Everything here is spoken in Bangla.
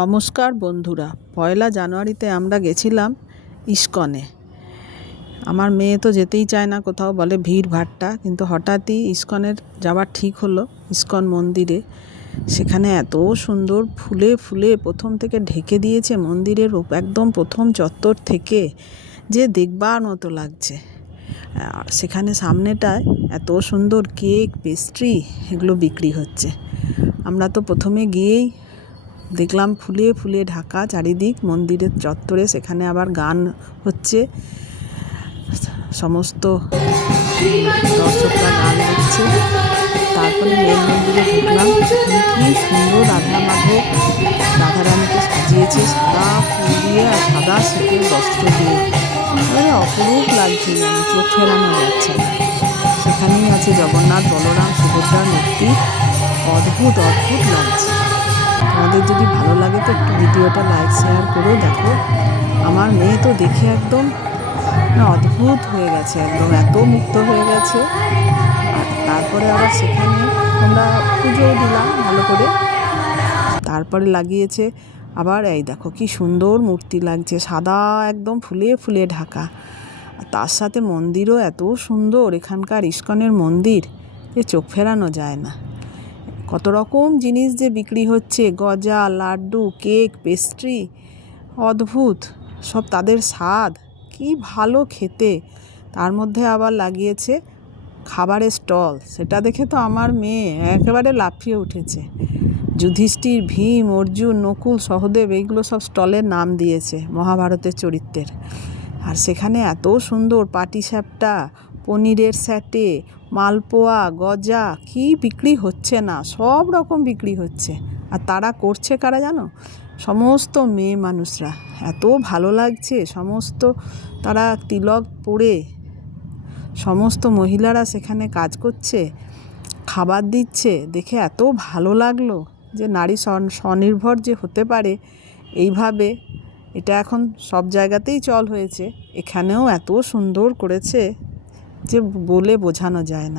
নমস্কার বন্ধুরা, পয়লা জানুয়ারিতে আমরা গেছিলাম ইস্কনে। আমার মেয়ে তো যেতেই চায় না কোথাও, বলে ভিড় ভাট্টা, কিন্তু হঠাৎই ইস্কনের যাওয়ার ঠিক হলো। ইস্কন মন্দিরে সেখানে এত সুন্দর ফুলে ফুলে প্রথম থেকে ঢেকে দিয়েছে মন্দিরের একদম প্রথম চত্বর থেকে, যে দেখবার মতো লাগছে। আর সেখানে সামনেটায় এত সুন্দর কেক, পেস্ট্রি এগুলো বিক্রি হচ্ছে। আমরা তো প্রথমে গিয়েই দেখলাম ফুলে ফুলে ঢাকা চারিদিক মন্দিরের চত্বরে। সেখানে আবার গান হচ্ছে, সমস্ত দর্শকরা গান দেখছে। তারপরে মেন মন্দিরে ঢুকলাম। সেখানে কি সুন্দর রাধা মাধব রাধারানীকে সাজিয়েছে সাদা ফুল দিয়ে আর সাদা শীতের বস্ত্র দিয়ে, অপরূপ লাগছে, যেন চোখ ফেরানো যাচ্ছে না। সেখানেই আছে জগন্নাথ, বলরাম, সুভদ্রার মূর্তি। অদ্ভুত অদ্ভুত লাগছে। তোমাদের যদি ভালো লাগে তো একটু ভিডিওটা লাইক শেয়ার করে দেখো। আমার মেয়ে তো দেখে একদম অদ্ভুত হয়ে গেছে, একদম এত মুক্ত হয়ে গেছে। আর তারপরে আবার সেখানে আমরা পুজোও দিলাম ভালো করে। তারপরে লাগিয়েছে আবার, এই দেখো কি সুন্দর মূর্তি লাগছে, সাদা একদম ফুলে ফুলে ঢাকা। আর তার সাথে মন্দিরও এত সুন্দর, এখানকার ইস্কনের মন্দির, যে চোখ ফেরানো যায় না। কত রকম জিনিস যে বিক্রি হচ্ছে, গজা, লাড্ডু, কেক, পেস্ট্রি, অদ্ভুত সব তাদের স্বাদ, কি ভালো খেতে। তার মধ্যে আবার লাগিয়েছে খাবারের স্টল, সেটা দেখে তো আমার মেয়ে একেবারে লাফিয়ে উঠেছে। যুধিষ্ঠির, ভীম, অর্জুন, নকুল, সহদেব, এইগুলো সব স্টলের নাম দিয়েছে মহাভারতের চরিত্রের। আর সেখানে এত সুন্দর পাটিসাপটা, পনিরের স্যাটে, মালপোয়া, গজা, কি বিক্রি হচ্ছে না, সব রকম বিক্রি হচ্ছে। আর তারা করছে কারা জানো? সমস্ত মেয়ে মানুষরা। এত ভালো লাগছে, সমস্ত তারা তিলক পরে সমস্ত মহিলারা সেখানে কাজ করছে, খাবার দিচ্ছে। দেখে এত ভালো লাগলো যে নারী স্বনির্ভর যে হতে পারে এইভাবে, এটা এখন সব জায়গাতেই চল হয়েছে। এখানেও এত সুন্দর করেছে যে বলে বোঝানো যায় না।